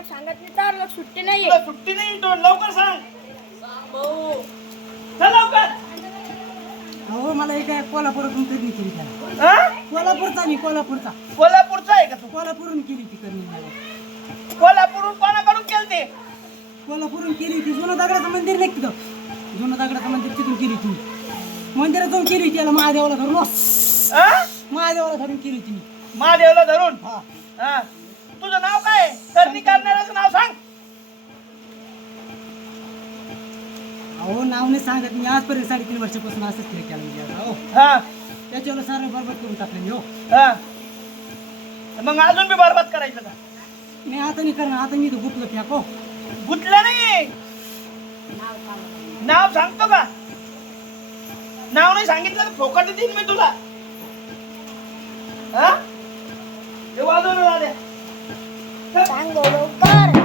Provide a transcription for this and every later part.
मला सांगत नाही तर सुट्टी नाही तुला सुट्टी नाही तो लवकर सांग चल लवकर हो मला एक कोल्हापुरातून करणी केली त्याला कोल्हापूरचा मी कोल्हापूरचा आहे का तू कोल्हापूरून केली ती करणी कोल्हापूरहून कोणाकडून केलते कोल्हापूरून केली ती जुनं दगडाचं मंदिर नाही तिथं जुनं दगडाचं मंदिर तिथून केली ती मंदिरात जाऊन केली त्याला महादेवाला धरून महादेवाला धरून केली ती महादेवला धरून हा तुझं नाव काय करणी करणाऱ्याचं नाव सांग अहो नाव नाही सांगत मी आजपर्यंत 3.5 वर्षापासून असंच केलं केलं म्हणजे हो त्याच्यावर सारं बरबाद करून टाकलं मी हो मग अजून बी बरबाद करायचं का मी आता नाही करणार आता मी तर गुतलो त्या हो गुतलं नाही नाव सांगतो का नाव नाही सांगितलं तर फोकाट देईन मी तुला हे वाजवून राहू सांग लवकर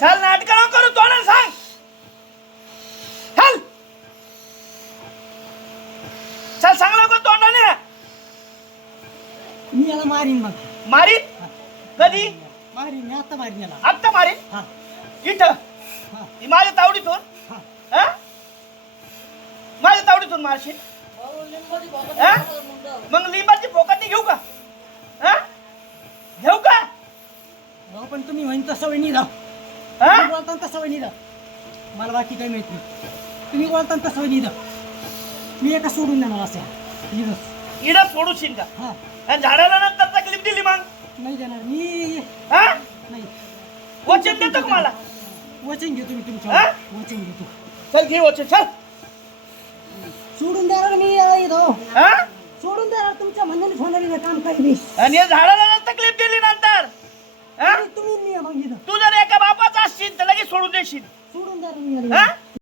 चल नाटक नको करू तोंडाला सांग चल चल सांग लवकर तोंडाने मी याला मारीन मग मारीन कधी मारीन मी आता मारीन याला आत्ता मारीन हा इथं हा ही माझ्या तावडीतून हा माझ्या तावडीतून मारशील मग लिंबाची फोकाटी घेऊ का घेऊ का हो पण तुम्ही म्हणता तसं वहिनी राह बोलता तसं वहिनी राह मला बाकी काही माहित नाही तुम्ही बोलता तसं वहिनी राह मी एका सोडून देणार असं इडं सोडूशील का हा आणि झाडाला नंतर तकलीफ दिली मग नाही देणार मी नाही वचन देतो का मला वचन घेतो मी हा? तुमच्या वचन घेतो चल घे वचन चल सोडून देणार मी इथं सोडून देणार तुमच्या म्हणण्याने होणारी काम काही नाही आणि या झाडाला तकलीफ दिली नंतर तुम्ही मी मग इथं तू जर एका बापाचा असशील तर लगेच सोडून देशील सोडून द्या तुम्ही